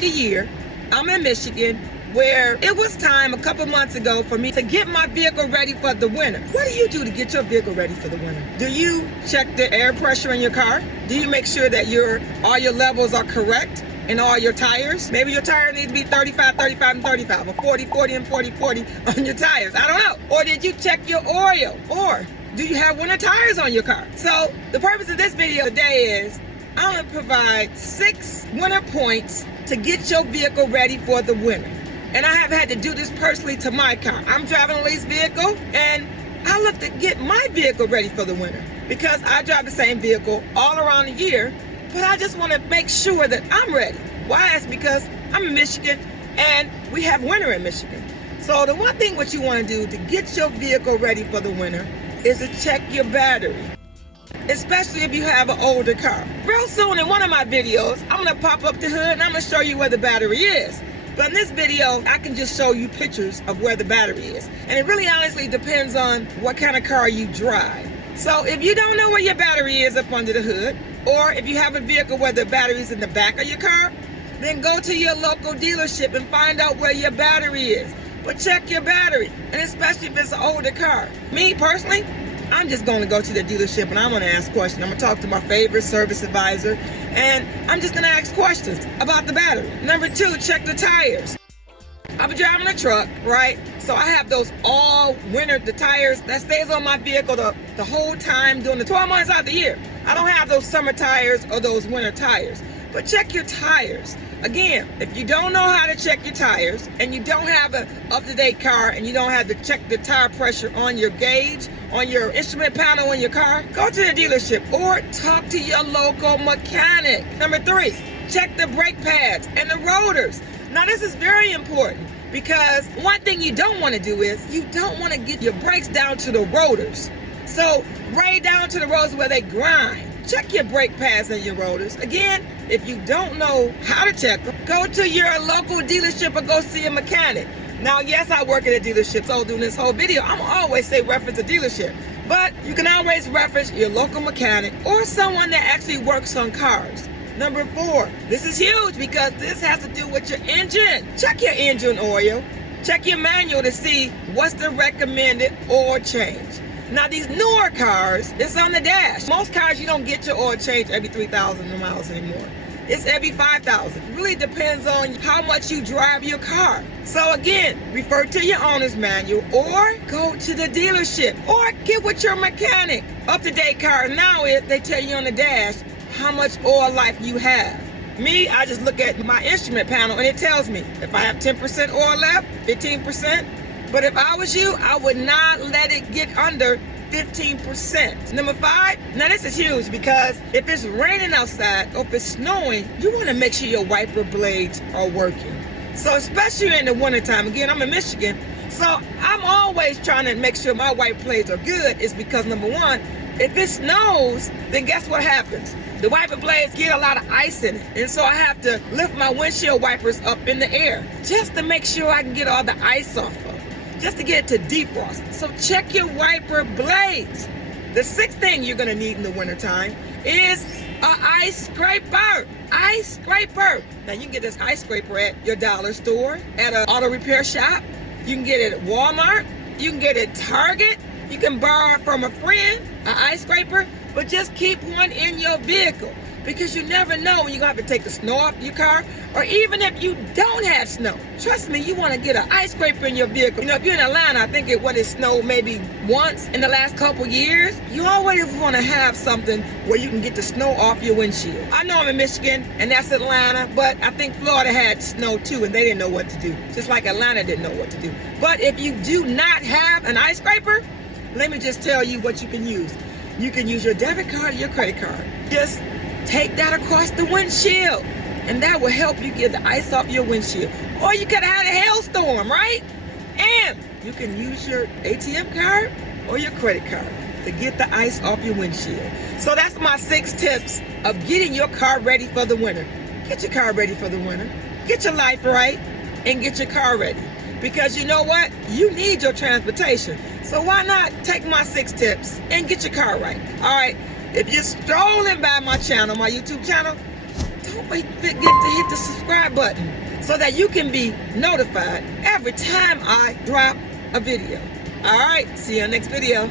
of the year. I'm in Michigan, where it was time a couple months ago for me to get my vehicle ready for the winter. What do you do to get your vehicle ready for the winter? Do you check the air pressure in your car? Do you make sure that all your levels are correct in all your tires? Maybe your tire needs to be 35, 35, and 35, or 40, 40, and 40, 40 on your tires. I don't know. Or did you check your oil? Or do you have winter tires on your car? So the purpose of this video today is I'm gonna provide 6 winter points to get your vehicle ready for the winter. And I have had to do this personally to my car. I'm driving a lease vehicle, and I look to get my vehicle ready for the winter because I drive the same vehicle all around the year, but I just want to make sure that I'm ready. Why? It's because I'm in Michigan, and we have winter in Michigan. So the one thing what you want to do to get your vehicle ready for the winter is to check your battery, especially if you have an older car. Real soon in one of my videos, I'm going to pop up the hood and I'm going to show you where the battery is. But in this video, I can just show you pictures of where the battery is. And it really honestly depends on what kind of car you drive. So if you don't know where your battery is up under the hood, or if you have a vehicle where the battery is in the back of your car, then go to your local dealership and find out where your battery is. But check your battery, and especially if it's an older car. Me personally, I'm just going to go to the dealership and I'm going to ask questions. I'm going to talk to my favorite service advisor, and I'm just going to ask questions about the battery. Number 2, check the tires. I'm driving a truck, right? So I have those all winter, the tires that stays on my vehicle the whole time during the 12 months out of the year. I don't have those summer tires or those winter tires. But check your tires. Again, if you don't know how to check your tires and you don't have an up-to-date car and you don't have to check the tire pressure on your gauge, on your instrument panel in your car, go to the dealership or talk to your local mechanic. Number 3, check the brake pads and the rotors. Now this is very important because one thing you don't want to do is you don't want to get your brakes down to the rotors. So right down to the rotors where they grind. Check your brake pads and your rotors. Again, if you don't know how to check them, go to your local dealership or go see a mechanic. Now, yes, I work at a dealership, so doing this whole video, I'm always say reference a dealership. But you can always reference your local mechanic or someone that actually works on cars. Number 4, this is huge because this has to do with your engine. Check your engine oil. Check your manual to see what's the recommended oil change. Now these newer cars, it's on the dash. Most cars you don't get your oil change every 3,000 miles anymore. It's every 5,000. It really depends on how much you drive your car. So again, refer to your owner's manual or go to the dealership or get with your mechanic. Up-to-date cars now is they tell you on the dash how much oil life you have. Me, I just look at my instrument panel and it tells me if I have 10% oil left, 15%. But if I was you, I would not let it get under 15%. Number 5, now this is huge because if it's raining outside or if it's snowing, you want to make sure your wiper blades are working. So especially in the wintertime, again, I'm in Michigan, so I'm always trying to make sure my wiper blades are good. Is because number 1, if it snows, then guess what happens? The wiper blades get a lot of ice in it. And so I have to lift my windshield wipers up in the air just to make sure I can get all the ice off of them. Just to get it to defrost. So check your wiper blades. The 6th thing you're gonna need in the wintertime is an ice scraper. Ice scraper. Now you can get this ice scraper at your dollar store, at an auto repair shop. You can get it at Walmart. You can get it at Target. You can borrow it from a friend, an ice scraper, but just keep one in your vehicle because you never know when you're gonna have to take the snow off your car, or even if you don't have snow. Trust me, you wanna get an ice scraper in your vehicle. You know, if you're in Atlanta, I think it would have snowed maybe once in the last couple years. You always wanna have something where you can get the snow off your windshield. I know I'm in Michigan, and that's Atlanta, but I think Florida had snow too, and they didn't know what to do. Just like Atlanta didn't know what to do. But if you do not have an ice scraper, let me just tell you what you can use. You can use your debit card or your credit card. Just take that across the windshield, and that will help you get the ice off your windshield. Or you could have had a hailstorm, right? And you can use your ATM card or your credit card to get the ice off your windshield. So that's my 6 tips of getting your car ready for the winter. Get your car ready for the winter. Get your life right and get your car ready. Because you know what? You need your transportation. So why not take my 6 tips and get your car right? All right. If you're strolling by my channel, my YouTube channel, don't forget to hit the subscribe button so that you can be notified every time I drop a video. All right, see you on next video.